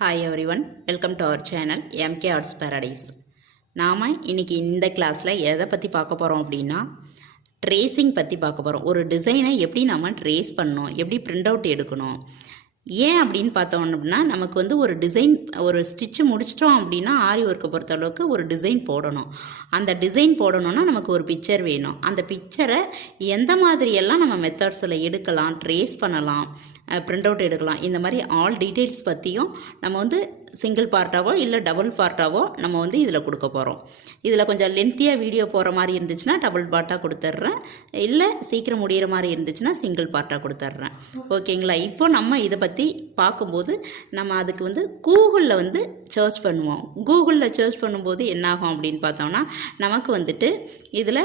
Hi everyone, welcome to our channel MK Arts Paradise. நாம இன்னைக்கு இந்த கிளாஸ்ல எதை பற்றி பார்க்க போகிறோம் அப்படின்னா ட்ரேசிங் பற்றி பார்க்க போகிறோம். ஒரு டிசைனை எப்படி நம்ம ட்ரேஸ் பண்ணணும், எப்படி பிரிண்ட் அவுட் எடுக்கணும். ஏன் அப்படின்னு பார்த்தோம் அப்படின்னா நமக்கு வந்து ஒரு டிசைன் ஒரு ஸ்டிச்சு முடிச்சிட்டோம் அப்படின்னா ஆரி ஒர்க்கை பொறுத்தளவுக்கு ஒரு டிசைன் போடணும். அந்த டிசைன் போடணும்னா நமக்கு ஒரு பிக்சர் வேணும். அந்த பிக்சரை எந்த மாதிரியெல்லாம் நம்ம மெத்தட்ஸில் எடுக்கலாம், ட்ரேஸ் பண்ணலாம், பிரிண்ட் அவுட் எடுக்கலாம், இந்த மாதிரி ஆல் டீட்டெயில்ஸ் பற்றியும் நம்ம வந்து சிங்கிள் பார்ட்டாவோ இல்லை டபுள் பார்ட்டாவோ நம்ம வந்து இதில் கொடுக்க போகிறோம். இதில் கொஞ்சம் லென்த்தியாக வீடியோ போகிற மாதிரி இருந்துச்சுன்னா டபுள் பார்ட்டாக கொடுத்துட்றேன், இல்லை சீக்கிரம் முடிகிற மாதிரி இருந்துச்சுன்னா சிங்கிள் பார்ட்டாக கொடுத்துட்றேன். ஓகேங்களா? இப்போ நம்ம இதை பற்றி பார்க்கும்போது நம்ம அதுக்கு வந்து கூகுளில் வந்து சர்ச் பண்ணுவோம். கூகுளில் சர்ச் பண்ணும்போது என்னாகும் அப்படின்னு பார்த்தோம்னா நமக்கு வந்துட்டு இதில்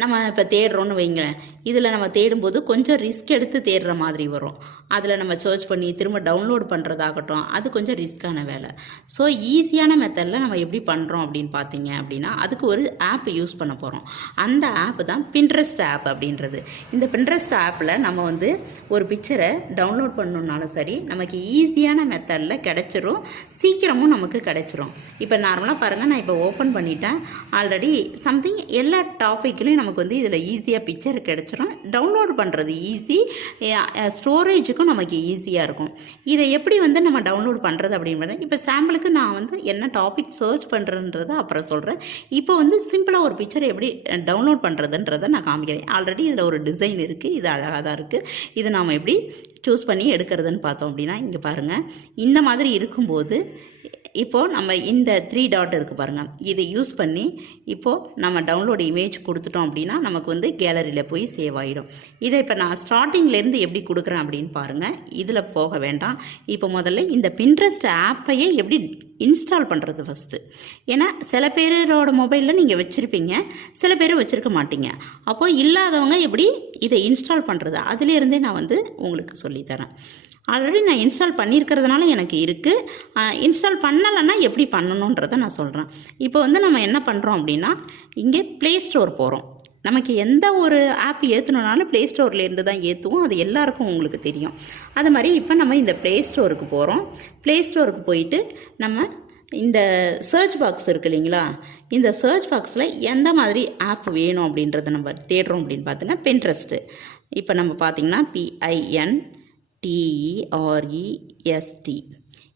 நம்ம இப்போ தேடுறோன்னு வைங்களேன், இதில் நம்ம தேடும்போது கொஞ்சம் ரிஸ்க் எடுத்து தேடுற மாதிரி வரும். அதில் நம்ம சர்ச் பண்ணி திரும்ப டவுன்லோட் பண்ணுறதாகட்டும், அது கொஞ்சம் ரிஸ்க்கான வேலை. ஸோ ஈஸியான மெத்தடில் நம்ம எப்படி பண்ணுறோம் அப்படின்னு பார்த்தீங்க அப்படின்னா அதுக்கு ஒரு ஆப் யூஸ் பண்ண போகிறோம். அந்த ஆப் தான் பின்ட்ரெஸ்ட் ஆப் அப்படின்றது. இந்த பின்ட்ரெஸ்ட் ஆப்பில் நம்ம வந்து ஒரு பிக்சரை டவுன்லோட் பண்ணணுன்னாலும் சரி நமக்கு ஈஸியான மெத்தடில் கிடச்சிரும், சீக்கிரமும் நமக்கு கிடச்சிரும். இப்போ நார்மலாக பாருங்கள், நான் இப்போ ஓப்பன் பண்ணிட்டேன். ஆல்ரெடி சம்திங் எல்லா டாப்பிக்லையும் நமக்கு வந்து இதில் ஈஸியாக பிக்சர் கிடச்சிரும். டவுன்லோட் பண்ணுறது ஈஸி, ஸ்டோரேஜுக்கும் நமக்கு ஈஸியாக இருக்கும். இதை எப்படி வந்து நம்ம டவுன்லோட் பண்ணுறது அப்படின்றது இப்போ சாம்பிளுக்கு நான் வந்து என்ன டாபிக் சர்ச் பண்ணுறன்றதை அப்புறம் சொல்கிறேன். இப்போ வந்து சிம்பிளாக ஒரு பிக்சரை எப்படி டவுன்லோட் பண்ணுறதுன்றதை நான் காமிக்கிறேன். ஆல்ரெடி இதில் ஒரு டிசைன் இருக்குது, இது அழகாக தான் இருக்குது. இதை நாம் எப்படி சூஸ் பண்ணி எடுக்கிறதுன்னு பார்த்தோம் அப்படின்னா இங்கே பாருங்கள், இந்த மாதிரி இருக்கும்போது இப்போது நம்ம இந்த 3 டாட் இருக்குது பாருங்கள், இதை யூஸ் பண்ணி இப்போது நம்ம டவுன்லோட் இமேஜ் கொடுத்துட்டோம் அப்படின்னா நமக்கு வந்து கேலரியில் போய் சேவ் ஆகிடும். இதை இப்போ நான் ஸ்டார்டிங்லேருந்து எப்படி கொடுக்குறேன் அப்படின்னு பாருங்கள். இதில் போக வேண்டாம். இப்போ முதல்ல இந்த பின்ட்ரெஸ்ட் ஆப்பையே எப்படி இன்ஸ்டால் பண்ணுறது ஃபஸ்ட்டு. ஏன்னா சில பேரோட மொபைலில் நீங்கள் வச்சுருப்பீங்க, சில பேர் வச்சுருக்க மாட்டீங்க. அப்போது இல்லாதவங்க எப்படி இதை இன்ஸ்டால் பண்ணுறது, அதிலேருந்தே நான் வந்து உங்களுக்கு சொல்லித்தரேன். ஆல்ரெடி நான் இன்ஸ்டால் பண்ணியிருக்கிறதுனால எனக்கு இருக்குது. இன்ஸ்டால் பண்ணலைன்னா எப்படி பண்ணணுன்றதை நான் சொல்கிறேன். இப்போ வந்து நம்ம என்ன பண்ணுறோம் அப்படின்னா இங்கே ப்ளே ஸ்டோர் போகிறோம். நமக்கு எந்த ஒரு ஆப் ஏற்றணுனாலும் ப்ளே ஸ்டோர்லேருந்து தான் ஏற்றுவோம், அது எல்லாருக்கும் உங்களுக்கு தெரியும். அது மாதிரி இப்போ நம்ம இந்த ப்ளே ஸ்டோருக்கு போகிறோம். ப்ளே ஸ்டோருக்கு போயிட்டு நம்ம இந்த சர்ச் பாக்ஸ் இருக்குது இல்லைங்களா, இந்த சர்ச் பாக்ஸில் எந்த மாதிரி ஆப் வேணும் அப்படின்றத நம்ம தேடுறோம் அப்படின்னு பார்த்தீங்கன்னா பின்ட்ரெஸ்ட்டு. இப்போ நம்ம பார்த்திங்கன்னா PINTEREST.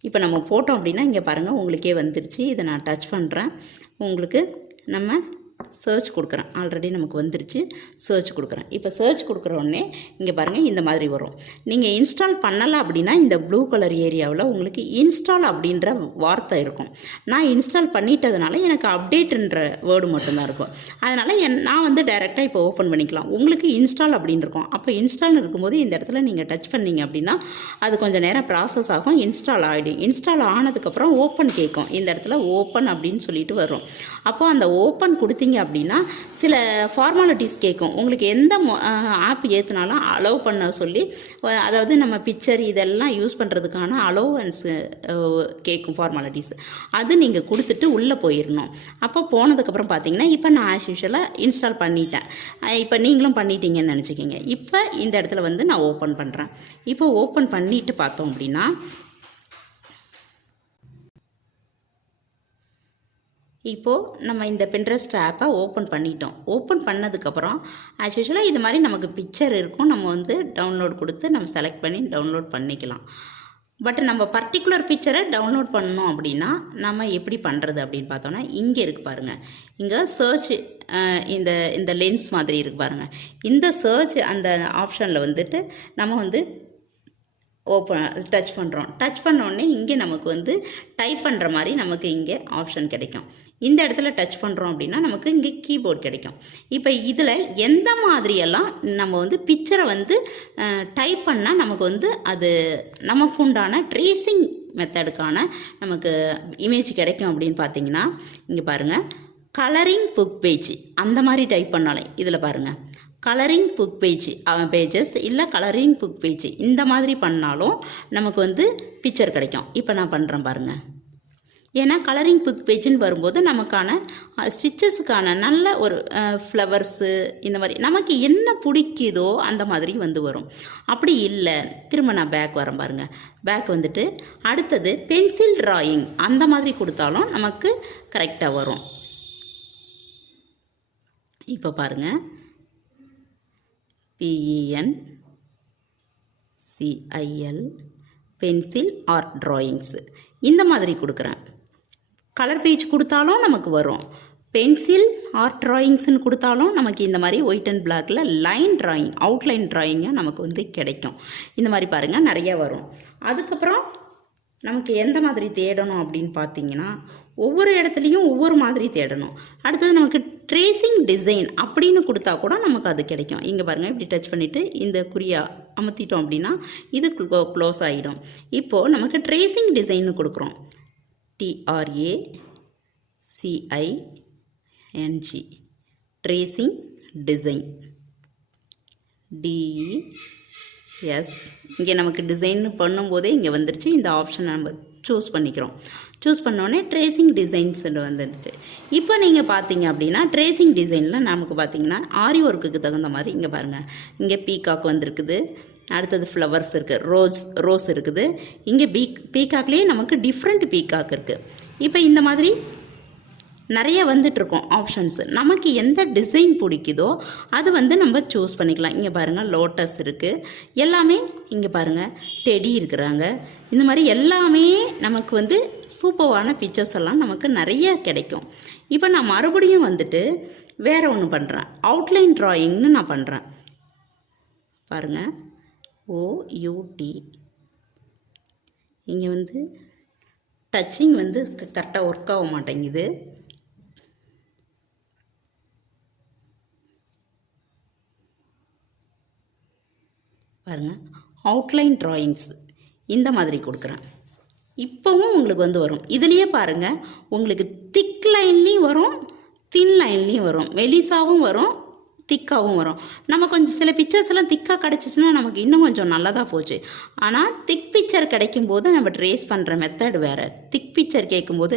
இப்போ நம்ம போட்டோம் அப்படின்னா இங்கே பாருங்கள் உங்களுக்கே வந்துருச்சு. இதை நான் டச் பண்ணுறேன். உங்களுக்கு நம்ம சர்ச் கொடுக்குறேன். ஆல்ரெடி நமக்கு வந்துருச்சு. சர்ச் கொடுக்குறேன். இப்போ சர்ச் கொடுக்குற உடனே இங்கே பாருங்கள் இந்த மாதிரி வரும். நீங்கள் இன்ஸ்டால் பண்ணலை அப்படின்னா இந்த ப்ளூ கலர் ஏரியாவில் உங்களுக்கு இன்ஸ்டால் அப்படின்ற வார்த்தை இருக்கும். நான் இன்ஸ்டால் பண்ணிட்டதுனால எனக்கு அப்டேட்ன்ற வேர்டு மட்டும்தான் இருக்கும். அதனால் நான் வந்து டைரெக்டாக இப்போ ஓப்பன் பண்ணிக்கலாம். உங்களுக்கு இன்ஸ்டால் அப்படின்னு இருக்கும். அப்போ இன்ஸ்டால்னு இருக்கும்போது இந்த இடத்துல நீங்கள் டச் பண்ணிங்க அப்படின்னா அது கொஞ்சம் நேரம் ப்ராசஸ் ஆகும், இன்ஸ்டால் ஆகிடும். இன்ஸ்டால் ஆனதுக்கப்புறம் ஓப்பன் கேட்கும். இந்த இடத்துல ஓப்பன் அப்படின்னு சொல்லிட்டு வரும். அப்போ அந்த ஓப்பன் கொடுத்தீங்க அப்படின்னா சில ஃபார்மாலிட்டிஸ் கேட்கும். உங்களுக்கு எந்த ஆப் ஏற்றினாலும் அலோவ் பண்ண சொல்லி, அதாவது நம்ம பிக்சர் இதெல்லாம் யூஸ் பண்ணுறதுக்கான அலோவன்ஸ் கேட்கும் ஃபார்மாலிட்டிஸ். அது நீங்கள் கொடுத்துட்டு உள்ளே போயிடணும். அப்போ போனதுக்கப்புறம் பார்த்தீங்கன்னா இப்போ நான் ஆஸ் யூஷுவலாக இன்ஸ்டால் பண்ணிட்டேன். இப்போ நீங்களும் பண்ணிட்டீங்கன்னு நினச்சிக்கிங்க. இப்போ இந்த இடத்துல வந்து நான் ஓப்பன் பண்ணுறேன். இப்போ ஓப்பன் பண்ணிவிட்டு பார்த்தோம் அப்படின்னா இப்போது நம்ம இந்த பின்ட்ரெஸ்ட் ஆப்பை ஓப்பன் பண்ணிட்டோம். ஓப்பன் பண்ணதுக்கப்புறம் ஆஸ் யூஷுவலாக இது மாதிரி நமக்கு பிக்சர் இருக்கும். நம்ம வந்து டவுன்லோட் கொடுத்து நம்ம செலக்ட் பண்ணி டவுன்லோட் பண்ணிக்கலாம். பட் நம்ம பர்டிகுலர் பிக்சரை டவுன்லோட் பண்ணணும் அப்படின்னா நம்ம எப்படி பண்ணுறது அப்படின்னு பார்த்தோன்னா இங்கே இருக்குது பாருங்கள், இங்கே சர்ச் இந்த லென்ஸ் மாதிரி இருக்குது பாருங்கள். இந்த சர்ச் அந்த ஆப்ஷனில் வந்துட்டு நம்ம வந்து டச் பண்ணுறோம். டச் பண்ணோடனே இங்கே நமக்கு வந்து டைப் பண்ணுற மாதிரி நமக்கு இங்கே ஆப்ஷன் கிடைக்கும். இந்த இடத்துல டச் பண்ணுறோம் அப்படின்னா நமக்கு இங்கே கீபோர்ட் கிடைக்கும். இப்போ இதில் எந்த மாதிரியெல்லாம் நம்ம வந்து பிக்சரை வந்து டைப் பண்ணால் நமக்கு வந்து அது நமக்கு உண்டான ட்ரேசிங் மெத்தடுக்கான நமக்கு இமேஜ் கிடைக்கும் அப்படின்னு பார்த்தீங்கன்னா இங்கே பாருங்கள், கலரிங் புக் பேஜ் அந்த மாதிரி டைப் பண்ணாலே இதில் பாருங்கள் கலரிங் புக் பேஜஸ் இல்லை கலரிங் புக் பேஜ் இந்த மாதிரி பண்ணாலும் நமக்கு வந்து பிக்சர் கிடைக்கும். இப்போ நான் பண்ணுறேன் பாருங்கள். ஏன்னா கலரிங் புக் பேஜுன்னு வரும்போது நமக்கான ஸ்டிச்சஸுக்கான நல்ல ஒரு ஃப்ளவர்ஸு இந்த மாதிரி நமக்கு என்ன பிடிக்குதோ அந்த மாதிரி வந்து வரும். அப்படி இல்லை, திரும்ப நான் பேக் வரேன் பாருங்கள். பேக் வந்துட்டு அடுத்தது பென்சில் ட்ராயிங் அந்த மாதிரி கொடுத்தாலும் நமக்கு கரெக்டாக வரும். இப்போ பாருங்கள், PENCIL பென்சில் ஆர்ட் ட்ராயிங்ஸு இந்த மாதிரி கொடுக்குறேன். கலர் பேஜ் கொடுத்தாலும் நமக்கு வரும். பென்சில் ஆர்ட் ட்ராயிங்ஸ்னு கொடுத்தாலும் நமக்கு இந்த மாதிரி ஒயிட் அண்ட் பிளாக்கில் லைன் ட்ராயிங், அவுட்லைன் ட்ராயிங்காக நமக்கு வந்து கிடைக்கும். இந்த மாதிரி பாருங்கள் நிறையா வரும். அதுக்கப்புறம் நமக்கு எந்த மாதிரி தேடணும் அப்படின்னு பார்த்தீங்கன்னா, ஒவ்வொரு இடத்துலையும் ஒவ்வொரு மாதிரி தேடணும். அடுத்தது நமக்கு ட்ரேசிங் டிசைன் அப்படின்னு கொடுத்தா கூட நமக்கு அது கிடைக்கும். இங்கே பாருங்கள், இப்படி டச் பண்ணிவிட்டு இந்த குறியா அமுத்திட்டோம் அப்படின்னா இது க்ளோஸ் ஆகிடும். இப்போது நமக்கு ட்ரேசிங் டிசைன்னு கொடுக்குறோம். TRACING tracing design DES. இங்கே நமக்கு டிசைன் பண்ணும்போதே இங்கே வந்துருச்சு. இந்த ஆப்ஷனை நம்ம சூஸ் பண்ணிக்கிறோம். சூஸ் பண்ணோடனே ட்ரேசிங் டிசைன்ஸ் வந்துடுச்சு. இப்போ நீங்கள் பார்த்தீங்க அப்படின்னா ட்ரேசிங் டிசைனில் நமக்கு பார்த்தீங்கன்னா ஆரி ஒர்க்குக்கு தகுந்த மாதிரி இங்கே பாருங்கள், இங்கே பீகாக் வந்திருக்குது. அடுத்தது ஃப்ளவர்ஸ் இருக்குது, ரோஸ் இருக்குது. இங்கே பீகாக்லேயே நமக்கு டிஃப்ரெண்ட் பீகாக் இருக்குது. இப்போ இந்த மாதிரி நிறைய வந்துட்டுருக்கோம் ஆப்ஷன்ஸு. நமக்கு எந்த டிசைன் பிடிக்குதோ அது வந்து நம்ம சூஸ் பண்ணிக்கலாம். இங்கே பாருங்கள் லோட்டஸ் இருக்குது, எல்லாமே இங்கே பாருங்கள் டெடி இருக்கிறாங்க. இந்த மாதிரி எல்லாமே நமக்கு வந்து சூப்பரான பிக்சர்ஸ் எல்லாம் நமக்கு நிறைய கிடைக்கும். இப்போ நான் மறுபடியும் வந்துட்டு வேறு ஒன்று பண்ணுறேன், அவுட்லைன் ட்ராயிங்னு நான் பண்ணுறேன். பாருங்கள், OUT. இங்கே வந்து டச்சிங் வந்து கரெக்டாக ஒர்க் ஆக மாட்டேங்குது. பாருங்கள், அவுட்லைன் ட்ராயிங்ஸ் இந்த மாதிரி கொடுக்குறேன். இப்போவும் உங்களுக்கு வந்து வரும். இதுலேயே பாருங்கள், உங்களுக்கு திக் லைன்லேயும் வரும், தின் லைன்லேயும் வரும், மெலிசாவும் வரும், திக்காகவும் வரும். நம்ம கொஞ்சம் சில பிக்சர்ஸ் எல்லாம் திக்காக கிடச்சிச்சின்னா நமக்கு இன்னும் கொஞ்சம் நல்லதாக போச்சு. ஆனால் திக் பிக்சர் கிடைக்கும்போது நம்ம ட்ரேஸ் பண்ணுற மெத்தட் வேறு. திக் பிக்சர் கேட்கும்போது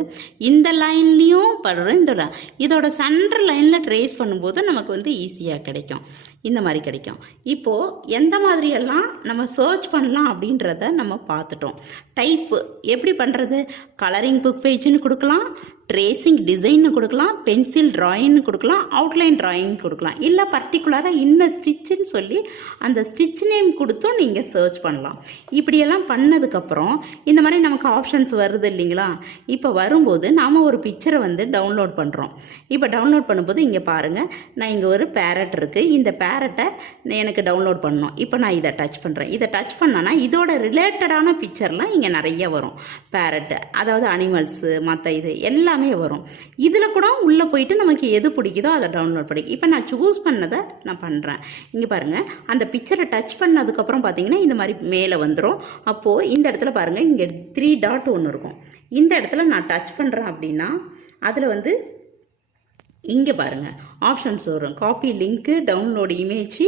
இந்த லைன்லேயும் படுறோம், இதோட சென்டர் லைனில் ட்ரேஸ் பண்ணும்போது நமக்கு வந்து ஈஸியாக கிடைக்கும். இந்த மாதிரி கிடைக்கும். இப்போது எந்த மாதிரியெல்லாம் நம்ம சர்ச் பண்ணலாம் அப்படின்றத நம்ம பார்த்துட்டோம். டைப்பு எப்படி பண்ணுறது, கலரிங் புக் பேஜுன்னு கொடுக்கலாம், ட்ரேசிங் டிசைன்னு கொடுக்கலாம், பென்சில் ட்ராயின்னு கொடுக்கலாம், அவுட்லைன் ட்ராயிங் கொடுக்கலாம், இல்லை பர்டிகுலராக இன்ன ஸ்டிச்சுன்னு சொல்லி அந்த ஸ்டிச் நேம் கொடுத்தும் நீங்கள் சர்ச் பண்ணலாம். இப்படியெல்லாம் பண்ணதுக்கப்புறம் இந்த மாதிரி நமக்கு ஆப்ஷன்ஸ் வருது இல்லைங்களா. இப்போ வரும்போது நாம் ஒரு பிக்சரை வந்து டவுன்லோட் பண்ணுறோம். இப்போ டவுன்லோட் பண்ணும்போது இங்கே பாருங்கள், நான் இங்கே ஒரு பேரட் இருக்குது. இந்த பேரட்டை எனக்கு டவுன்லோட் பண்ணணும். இப்போ நான் இதை டச் பண்ணுறேன். இதை டச் பண்ணனா இதோட ரிலேட்டடான பிக்சர்லாம் இங்கே நிறைய வரும். பேரட்டு, அதாவது அனிமல்ஸு, மற்ற இது எல்லாமே வரும். இதில் கூட உள்ளே போயிட்டு நமக்கு எது பிடிக்குதோ அதை டவுன்லோட் பண்ணி இப்போ நான் சூஸ் பண்ணதை நான் பண்ணுறேன். இங்கே பாருங்கள், அந்த பிக்சரை டச் பண்ணதுக்கப்புறம் பார்த்தீங்கன்னா இந்த மாதிரி மேலே வந்துடும். அப்போது இந்த இடத்துல பாருங்கள், இங்கே 3 டாட் ஒன்று இருக்கும். இந்த இடத்துல நான் டச் பண்ணுறேன் அப்படின்னா அதில் வந்து இங்கே பாருங்கள் ஆப்ஷன்ஸ் வரும். Copy link, download image,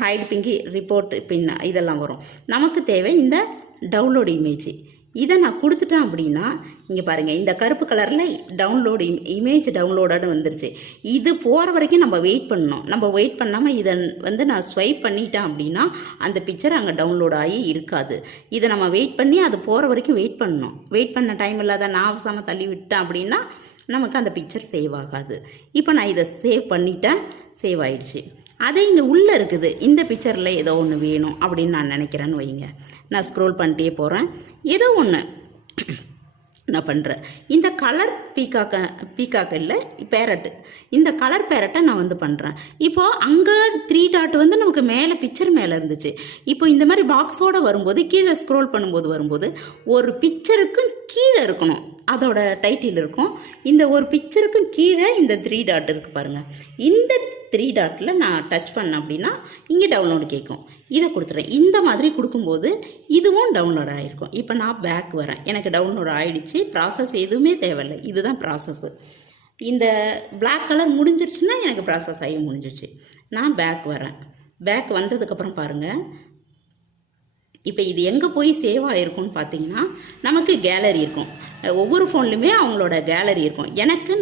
hide pin, report pin, இதெல்லாம் வரும். நமக்கு தேவை இந்த டவுன்லோடு இமேஜ். இதை நான் கொடுத்துட்டேன் அப்படின்னா இங்கே பாருங்கள், இந்த கருப்பு கலரில் டவுன்லோடு இமேஜ் டவுன்லோடானு வந்துருச்சு. இது போகிற வரைக்கும் நம்ம வெயிட் பண்ணணும். நம்ம வெயிட் பண்ணாமல் இதை வந்து நான் ஸ்வைப் பண்ணிட்டேன் அப்படின்னா அந்த பிக்சர் அங்கே டவுன்லோட் ஆகி இருக்காது. இதை நம்ம வெயிட் பண்ணி அது போகிற வரைக்கும் வெயிட் பண்ணணும். வெயிட் பண்ண டைம் இல்லாத நான் அவசரமாக தள்ளி விட்டேன் அப்படின்னா நமக்கு அந்த பிக்சர் சேவ் ஆகாது. இப்போ நான் இதை சேவ் பண்ணிட்டேன், சேவ் ஆயிடுச்சு. அதே இங்கே உள்ளே இருக்குது, இந்த பிக்சரில் ஏதோ ஒன்று வேணும் அப்படின்னு நான் நினைக்கிறேன்னு வைங்க. நான் ஸ்க்ரோல் பண்ணிட்டே போகிறேன், ஏதோ ஒன்று நான் பண்ணுறேன். இந்த கலர் பீகாக் இல்லை பேரட்டு, இந்த கலர் பேரட்டை நான் வந்து பண்ணுறேன். இப்போது அங்கே 3 டாட் வந்து நமக்கு மேலே பிக்சர் மேலே இருந்துச்சு. இப்போ இந்த மாதிரி பாக்ஸோடு வரும்போது கீழே ஸ்க்ரோல் பண்ணும்போது வரும்போது ஒரு பிக்சருக்கும் கீழே இருக்கணும், அதோட டைட்டில் இருக்கும். இந்த ஒரு பிக்சருக்கும் கீழே இந்த 3 டாட் இருக்குது பாருங்கள். இந்த 3 டாட்டில் நான் டச் பண்ணேன் அப்படின்னா இங்கே டவுன்லோடு கேட்கும். இதை கொடுத்துறேன். இந்த மாதிரி கொடுக்கும்போது இதுவும் டவுன்லோட் ஆகிருக்கும். இப்போ நான் பேக் வரேன், எனக்கு டவுன்லோட் ஆகிடுச்சு. ப்ராசஸ் எதுவுமே தேவையில்லை, இதுதான் ப்ராசஸ்ஸு. இந்த பிளாக் கலர் முடிஞ்சிருச்சுன்னா எனக்கு ப்ராசஸ் ஆகி முடிஞ்சிருச்சு. நான் பேக் வரேன். பேக் வந்ததுக்கப்புறம் பாருங்கள், இப்போ இது எங்கே போய் சேவ் ஆகிருக்கும்னு பார்த்தீங்கன்னா நமக்கு கேலரி இருக்கும். ஒவ்வொரு ஃபோன்லையுமே அவங்களோட கேலரி இருக்கும்.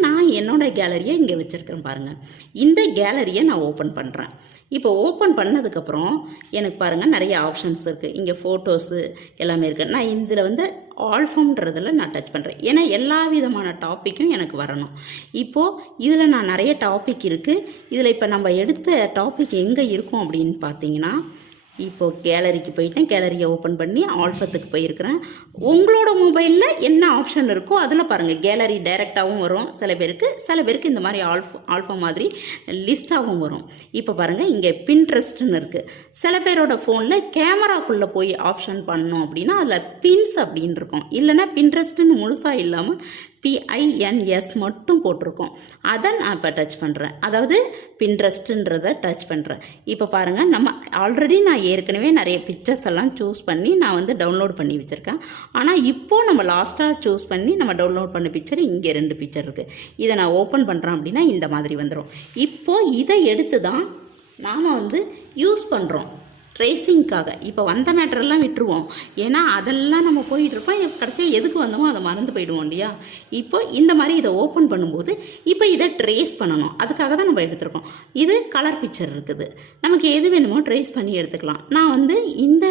நான் என்னோடய கேலரியை இங்கே வச்சுருக்கிறேன் பாருங்கள். இந்த கேலரியை நான் ஓப்பன் பண்ணுறேன். இப்போ ஓப்பன் பண்ணதுக்கப்புறம் எனக்கு பாருங்கள் நிறைய ஆப்ஷன்ஸ் இருக்குது. இங்கே ஃபோட்டோஸு எல்லாமே இருக்குது. நான் இதில் ஆல்பம்ன்றதில் நான் டச் பண்ணுறேன். ஏன்னா எல்லா விதமான டாப்பிக்கும் எனக்கு வரணும். இப்போது இதில் நான் நிறைய டாபிக் இருக்குது. இதில் இப்போ நம்ம எடுத்த டாபிக் எங்கே இருக்கும் அப்படின்னு பார்த்தீங்கன்னா, இப்போது கேலரிக்கு போயிட்டேன். கேலரியை ஓப்பன் பண்ணி ஆல்ஃபத்துக்கு போயிருக்கிறேன். உங்களோட மொபைலில் என்ன ஆப்ஷன் இருக்கோ அதில் பாருங்கள், கேலரி டைரெக்டாகவும் வரும் சில பேருக்கு இந்த மாதிரி ஆல்ஃபா மாதிரி லிஸ்ட்டாகவும் வரும். இப்போ பாருங்கள், இங்கே பின்ட்ரெஸ்ட்னு இருக்குது. சில பேரோட ஃபோனில் கேமராக்குள்ளே போய் ஆப்ஷன் பண்ணோம் அப்படின்னா அதில் பின்ஸ் அப்படின்னு இருக்கும். இல்லைன்னா பின்ட்ரெஸ்ட்னு முழுசாக இல்லாமல் PINS மட்டும் போட்டிருக்கோம். அதை நான் இப்போ டச் பண்ணுறேன். அதாவது பின்ட்ரெஸ்ட்டுன்றதை டச் பண்ணுறேன். இப்போ பாருங்கள், நான் ஏற்கனவே நிறைய பிக்சர்ஸ் எல்லாம் சூஸ் பண்ணி நான் டவுன்லோட் பண்ணி வச்சுருக்கேன். ஆனால் இப்போது நம்ம லாஸ்ட்டாக சூஸ் பண்ணி நம்ம டவுன்லோட் பண்ண பிக்சர் இங்கே 2 பிக்சர் இருக்குது. இதை நான் ஓப்பன் பண்ணுறேன் அப்படின்னா இந்த மாதிரி வந்துடும். இப்போது இதை எடுத்து தான் நாம் யூஸ் பண்ணுறோம் ட்ரேசிங்க்காக. இப்போ வந்த மேட்டரெல்லாம் விட்டுருவோம். ஏன்னா அதெல்லாம் நம்ம போயிட்டுருப்போம். கடைசியாக எதுக்கு வந்தோமோ அதை மறந்து போயிடுவோம் இல்லையா. இப்போ இந்த மாதிரி இதை ஓப்பன் பண்ணும்போது இப்போ இதை ட்ரேஸ் பண்ணணும். அதுக்காக தான் நம்ம எடுத்துருக்கோம். இது கலர் பிக்சர் இருக்குது. நமக்கு எது வேணுமோ ட்ரேஸ் பண்ணி எடுத்துக்கலாம். நான் இந்த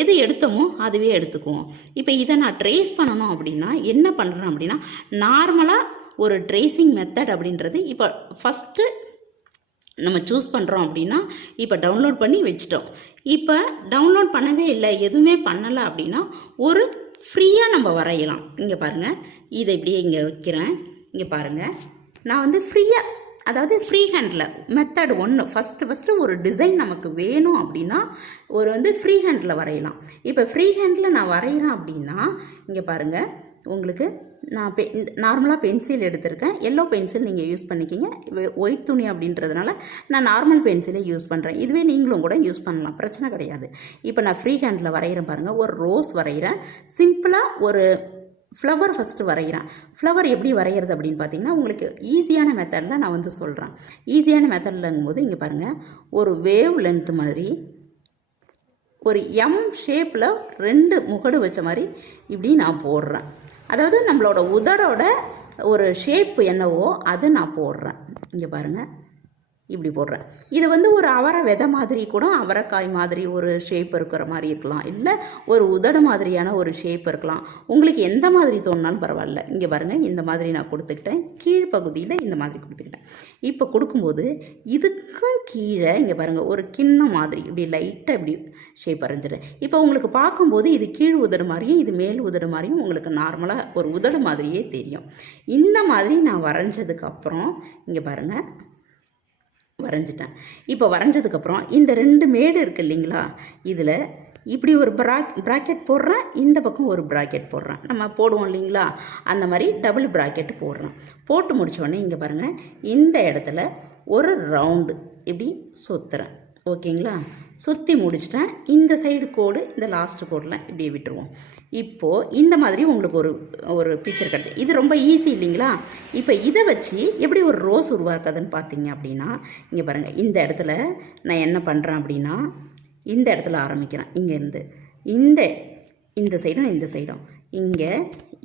எது எடுத்தோமோ அதுவே எடுத்துக்குவோம். இப்போ இதை நான் ட்ரேஸ் பண்ணணும் அப்படின்னா என்ன பண்ணுறேன் அப்படின்னா, நார்மலாக ஒரு ட்ரேசிங் மெத்தட் அப்படின்றது இப்போ ஃபஸ்ட்டு நம்ம சூஸ் பண்ணுறோம் அப்படின்னா, இப்போ டவுன்லோட் பண்ணி வச்சிட்டோம். இப்போ டவுன்லோட் பண்ணவே இல்லை, எதுவுமே பண்ணலை அப்படின்னா ஒரு ஃப்ரீயாக நம்ம வரையலாம். இங்கே பாருங்கள், இதை இப்படியே இங்கே வைக்கிறேன். இங்கே பாருங்கள், நான் ஃப்ரீயாக, அதாவது ஃப்ரீ ஹேண்டில் மெத்தட் 1 ஃபஸ்ட்டு ஒரு டிசைன் நமக்கு வேணும் அப்படின்னா ஒரு ஃப்ரீ ஹேண்டில் வரையலாம். இப்போ ஃப்ரீ ஹேண்டில் நான் வரைகிறேன் அப்படின்னா இங்கே பாருங்கள், உங்களுக்கு நான் நார்மலாக பென்சில் எடுத்திருக்கேன். எல்லோ பென்சில் நீங்கள் யூஸ் பண்ணிக்கிங்க. ஒயிட் துணி அப்படின்றதுனால நான் நார்மல் பென்சிலே யூஸ் பண்ணுறேன். இதுவே நீங்களும் கூட யூஸ் பண்ணலாம், பிரச்சனை கிடையாது. இப்போ நான் ஃப்ரீ ஹேண்டில் வரைகிறேன் பாருங்கள். ஒரு ரோஸ் வரைகிறேன். சிம்பிளாக ஒரு ஃப்ளவர் ஃபஸ்ட்டு வரைகிறேன். ஃப்ளவர் எப்படி வரைகிறது அப்படின்னு பார்த்தீங்கன்னா, உங்களுக்கு ஈஸியான மெத்தடில் நான் சொல்கிறேன். ஈஸியான மெத்தட்லங்கும்போது இங்கே பாருங்கள், ஒரு வேவ் லென்த் மாதிரி ஒரு எம் ஷேப்பில் 2 முகடு வச்ச மாதிரி இப்படி நான் போடுறேன். அதாவது நம்மளோட உதடோட ஒரு ஷேப் என்னவோ அது நான் போடுறேன். இங்கே பாருங்கள், இப்படி போடுறேன். இது ஒரு அவரை விதை மாதிரி கூட, அவரைக்காய் மாதிரி ஒரு ஷேப் இருக்கிற மாதிரி இருக்கலாம், இல்லை ஒரு உதடு மாதிரியான ஒரு ஷேப் இருக்கலாம். உங்களுக்கு எந்த மாதிரி தோணுனாலும் பரவாயில்ல. இங்கே பாருங்கள், இந்த மாதிரி நான் கொடுத்துக்கிட்டேன். கீழ்ப்பகுதியில் இந்த மாதிரி கொடுத்துக்கிட்டேன். இப்போ கொடுக்கும்போது இதுக்கும் கீழே இங்கே பாருங்கள், ஒரு கிண்ணம் மாதிரி இப்படி லைட்டாக இப்படி ஷேப் வரைஞ்சிடுறேன். இப்போ உங்களுக்கு பார்க்கும்போது இது கீழ் உதடு மாதிரியும் இது மேல் உதடு மாதிரியும் உங்களுக்கு நார்மலாக ஒரு உதடு மாதிரியே தெரியும். இந்த மாதிரி நான் வரைஞ்சதுக்கப்புறம் இங்கே பாருங்கள், வரைஞ்சிட்டேன். இப்போ வரைஞ்சதுக்கப்புறம் இந்த 2 மேடு இருக்குது இல்லைங்களா, இதில் இப்படி ஒரு ப்ராக்கெட் போடுறேன், இந்த பக்கம் ஒரு ப்ராக்கெட் போடுறேன். நம்ம போடுவோம் இல்லைங்களா, அந்த மாதிரி டபுள் ப்ராக்கெட் போடுறேன். போட்டு முடித்தோடனே இங்கே பாருங்கள், இந்த இடத்துல ஒரு ரவுண்டு இப்படி சுற்றுறேன். ஓகேங்களா, சுற்றி முடிச்சிட்டேன். இந்த சைடு கோடு, இந்த லாஸ்ட்டு கோடில் இப்படியே விட்டுருவோம். இப்போது இந்த மாதிரி உங்களுக்கு ஒரு பிக்சர் கிடையாது. இது ரொம்ப ஈஸி இல்லைங்களா. இப்போ இதை வச்சு எப்படி ஒரு ரோஸ் உருவாக்குதுன்னு பார்த்தீங்க அப்படின்னா, இங்கே பாருங்கள், இந்த இடத்துல நான் என்ன பண்ணுறேன் அப்படின்னா, இந்த இடத்துல ஆரம்பிக்கிறேன். இங்கேருந்து இந்த சைடும் இங்கே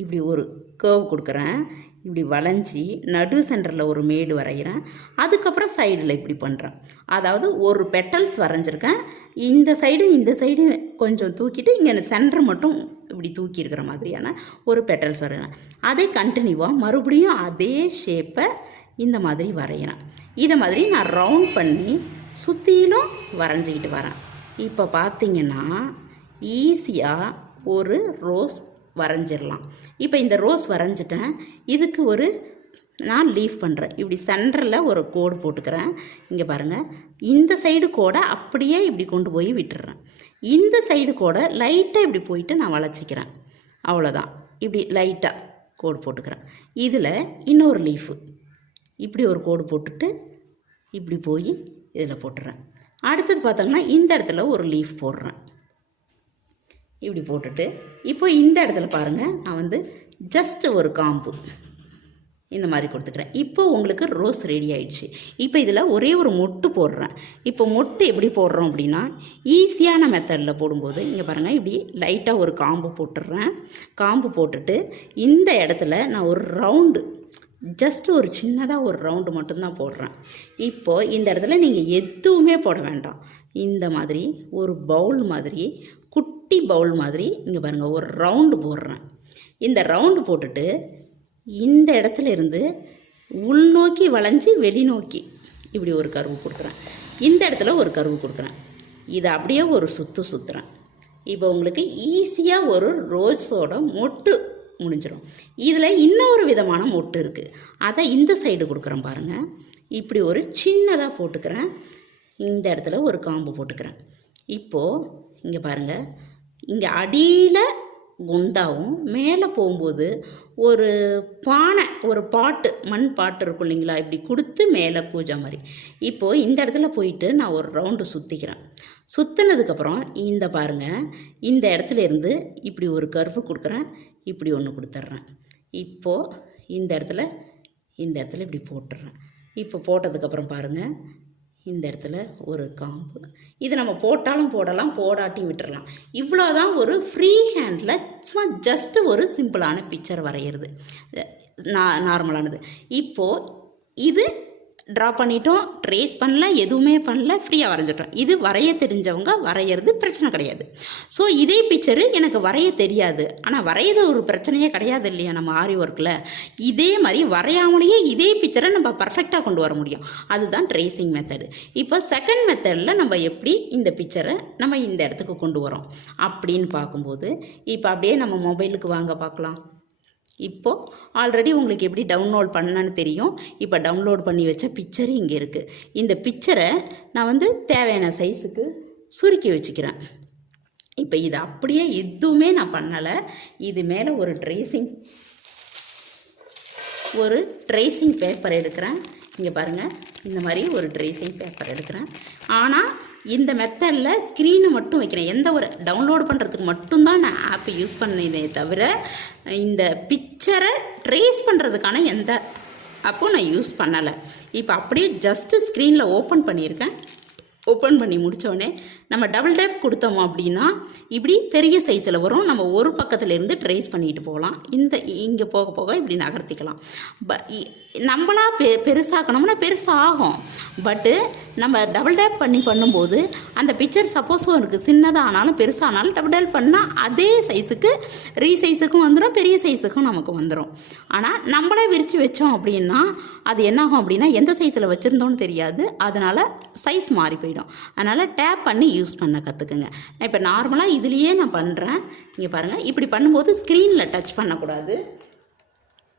இப்படி ஒரு கர்வ் கொடுக்குறேன். இப்படி வளைஞ்சி நடு சென்டரில் ஒரு மேடு வரைகிறேன். அதுக்கப்புறம் சைடில் இப்படி பண்ணுறேன். அதாவது ஒரு பெட்டல்ஸ் வரைஞ்சிருக்கேன். இந்த சைடு கொஞ்சம் தூக்கிட்டு இங்கே சென்டர் மட்டும் இப்படி தூக்கி இருக்கிற மாதிரியான ஒரு பெட்டல்ஸ் வரைகிறேன். அதே கண்டினியூவாக மறுபடியும் அதே ஷேப்பை இந்த மாதிரி வரைகிறேன். இதை மாதிரி நான் ரவுண்ட் பண்ணி சுற்றிலும் வரைஞ்சிக்கிட்டு வரேன். இப்போ பார்த்தீங்கன்னா ஈஸியாக ஒரு ரோஸ் வரைஞ்சிடலாம். இப்போ இந்த ரோஸ் வரைஞ்சிட்டேன். இதுக்கு நான் லீஃப் பண்ணுறேன். இப்படி சென்டரில் ஒரு கோடு போட்டுக்கிறேன். இங்கே பாருங்கள், இந்த சைடு கோடை அப்படியே இப்படி கொண்டு போய் விட்டுறேன். இந்த சைடு கோடை லைட்டாக இப்படி போயிட்டு நான் வளைச்சிக்கிறேன். அவ்வளோதான். இப்படி லைட்டாக கோடு போட்டுக்கிறேன். இதில் இன்னொரு லீஃபு இப்படி ஒரு கோடு போட்டுட்டு இப்படி போய் இதில் போட்டுறேன். அடுத்தது பார்த்தோம்னா இந்த இடத்துல ஒரு லீஃப் போடுறேன். இப்படி போட்டுட்டு இப்போ இந்த இடத்துல பாருங்கள், நான் ஜஸ்ட் ஒரு காம்பு இந்த மாதிரி கொடுத்துக்கிறேன். இப்போ உங்களுக்கு ரோஸ் ரெடி ஆயிடுச்சு. இப்போ இதில் ஒரே ஒரு மொட்டு போடுறேன். இப்போ மொட்டு எப்படி போடுறோம் அப்படின்னா, ஈஸியான மெத்தடில் போடும்போது இங்கே பாருங்கள், இப்படி லைட்டாக ஒரு காம்பு போட்டுடுறேன். காம்பு போட்டுட்டு இந்த இடத்துல நான் ஒரு ரவுண்டு, ஜஸ்ட் ஒரு சின்னதாக ஒரு ரவுண்டு மட்டும்தான் போடுறேன். இப்போது இந்த இடத்துல நீங்கள் எதுவுமே போட வேண்டாம். இந்த மாதிரி ஒரு பவுல் மாதிரி, குட்டி பவுல் மாதிரி இங்கே பாருங்கள் ஒரு ரவுண்டு போடுறேன். இந்த ரவுண்டு போட்டுட்டு இந்த இடத்துல இருந்து உள்நோக்கி வளைஞ்சி வெளிநோக்கி இப்படி ஒரு கர்வு கொடுக்குறேன். இந்த இடத்துல ஒரு கர்வு கொடுக்குறேன். இதை அப்படியே ஒரு சுற்றுறேன். இப்போ உங்களுக்கு ஈஸியாக ஒரு ரோஸோட மொட்டு முடிஞ்சிடும். இதில் இன்னொரு விதமான மொட்டு இருக்குது, அதை இந்த சைடு கொடுக்குறேன் பாருங்கள். இப்படி ஒரு சின்னதாக போட்டுக்கிறேன். இந்த இடத்துல ஒரு காம்பு போட்டுக்கிறேன். இப்போது இங்கே பாருங்கள், இங்கே அடியில் குண்டாகவும் மேலே போகும்போது ஒரு பானை, ஒரு பாட்டு, மண் பாட்டு இருக்கும் இல்லைங்களா, இப்படி கொடுத்து மேலே பூஜை மாதிரி. இப்போது இந்த இடத்துல போயிட்டு நான் ஒரு ரவுண்டு சுற்றிக்கிறேன். சுற்றினதுக்கப்புறம் இந்த பாருங்கள், இந்த இடத்துல இருந்து இப்படி ஒரு கர்வு கொடுக்குறேன், இப்படி ஒன்று கொடுத்துட்றேன். இப்போது இந்த இடத்துல இப்படி போட்டுடுறேன். இப்போ போட்டதுக்கப்புறம் பாருங்கள், இந்த இடத்துல ஒரு காம்பு. இது நம்ம போட்டாலும் போடலாம், போடாட்டியும் விட்டுறலாம். இவ்வளோதான் ஒரு ஃப்ரீ ஹேண்டில் சும்மா ஜஸ்ட்டு ஒரு சிம்பிளான பிக்சர் வரைகிறது, நார்மலானது. இப்போது இது ட்ரா பண்ணிட்டோம், ட்ரேஸ் பண்ணல, எதுவுமே பண்ணல, ஃப்ரீயாக வரைஞ்சிட்டோம். இது வரைய தெரிஞ்சவங்க வரைகிறது பிரச்சனை கிடையாது. ஸோ இதே பிக்சரு எனக்கு வரைய தெரியாது, ஆனால் வரையது ஒரு பிரச்சனையே கிடையாது இல்லையா நம்ம ஆரி ஒர்க்கில். இதே மாதிரி வரையாமலேயே இதே பிக்சரை நம்ம பர்ஃபெக்டாக கொண்டு வர முடியும். அதுதான் ட்ரேசிங் மெத்தடு. இப்போ செகண்ட் மெத்தடில் நம்ம எப்படி இந்த பிக்சரை நம்ம இந்த இடத்துக்கு கொண்டு வரோம் அப்படின்னு பார்க்கும்போது, இப்போ அப்படியே நம்ம மொபைலுக்கு வாங்க பார்க்கலாம். இப்போது ஆல்ரெடி உங்களுக்கு எப்படி டவுன்லோட் பண்ணன்னு தெரியும். இப்போ டவுன்லோட் பண்ணி வச்ச பிக்சரு இங்கே இருக்குது. இந்த பிக்சரை நான் தேவையான சைஸுக்கு சுருக்கி வச்சுக்கிறேன். இப்போ இது அப்படியே எதுவுமே நான் பண்ணலை. இது மேலே ஒரு ட்ரேசிங் பேப்பர் எடுக்கிறேன். இங்கே பாருங்கள், இந்த மாதிரி ஒரு ட்ரேசிங் பேப்பர் எடுக்கிறேன். ஆனால் இந்த மெத்தடில் ஸ்க்ரீனை மட்டும் வைக்கிறேன். எந்த ஒரு டவுன்லோட் பண்ணுறதுக்கு மட்டும்தான் நான் ஆப்பை யூஸ் பண்ணதே தவிர இந்த பிக்சரை ட்ரேஸ் பண்ணுறதுக்கான எந்த ஆப்பும் நான் யூஸ் பண்ணலை. இப்போ அப்படியே ஜஸ்ட்டு ஸ்க்ரீனில் ஓப்பன் பண்ணியிருக்கேன். ஓப்பன் பண்ணி முடித்தோடனே நம்ம டபுள் டேப் கொடுத்தோம் அப்படின்னா இப்படி பெரிய சைஸில் வரும். நம்ம ஒரு பக்கத்துலேருந்து ட்ரேஸ் பண்ணிட்டு போகலாம். இங்கே போக போக இப்படி நகர்த்திக்கலாம். நம்மளா பெருசாக்கணும்னா பெருசாகும். பட்டு நம்ம டபுள் டேப் பண்ணும்போது அந்த பிக்சர் சப்போஸ் இருக்குது சின்னதாக ஆனாலும் பெருசானாலும் டபுள் டேப் பண்ணால் அதே சைஸுக்கு ரீசைஸுக்கும் வந்துடும், பெரிய சைஸுக்கும் நமக்கு வந்துடும். ஆனால் நம்மளே விரித்து வச்சோம் அப்படின்னா அது என்னாகும் அப்படின்னா எந்த சைஸில் வச்சுருந்தோன்னு தெரியாது, அதனால் சைஸ் மாறி போயிடும். அதனால் டேப் பண்ணி யூஸ் பண்ண கற்றுக்குங்க. நான் இப்போ நார்மலாக இதுலேயே நான் பண்ணுறேன். இங்கே பாருங்கள், இப்படி பண்ணும்போது ஸ்க்ரீனில் டச் பண்ணக்கூடாது.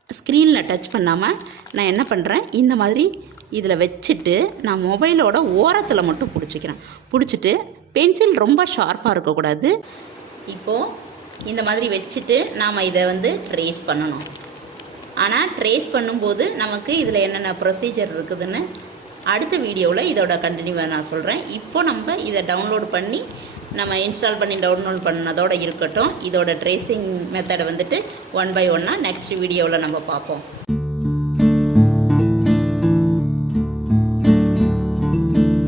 ஸ்க்ரீனில் டச் பண்ணாமல் நான் என்ன பண்ணுறேன், இந்த மாதிரி இதில் வச்சுட்டு நான் மொபைலோட ஓரத்தில் மட்டும் பிடிச்சிட்டு பென்சில் ரொம்ப ஷார்ப்பாக இருக்கக்கூடாது. இப்போது இந்த மாதிரி வச்சுட்டு நாம் இதை ட்ரேஸ் பண்ணணும். ஆனால் ட்ரேஸ் பண்ணும்போது நமக்கு இதில் என்னென்ன ப்ரொசீஜர் இருக்குதுன்னு அடுத்த வீடியோவில் இதோட கண்டினியூவாக நான் சொல்கிறேன். இப்போ நம்ம இதை டவுன்லோட் பண்ணி நம்ம இன்ஸ்டால் பண்ணி டவுன்லோட் பண்ணதோடு இருக்கட்டும். இதோட ட்ரேசிங் மெத்தடை 1 பை 1 நெக்ஸ்ட் வீடியோவில் நம்ம பார்ப்போம்.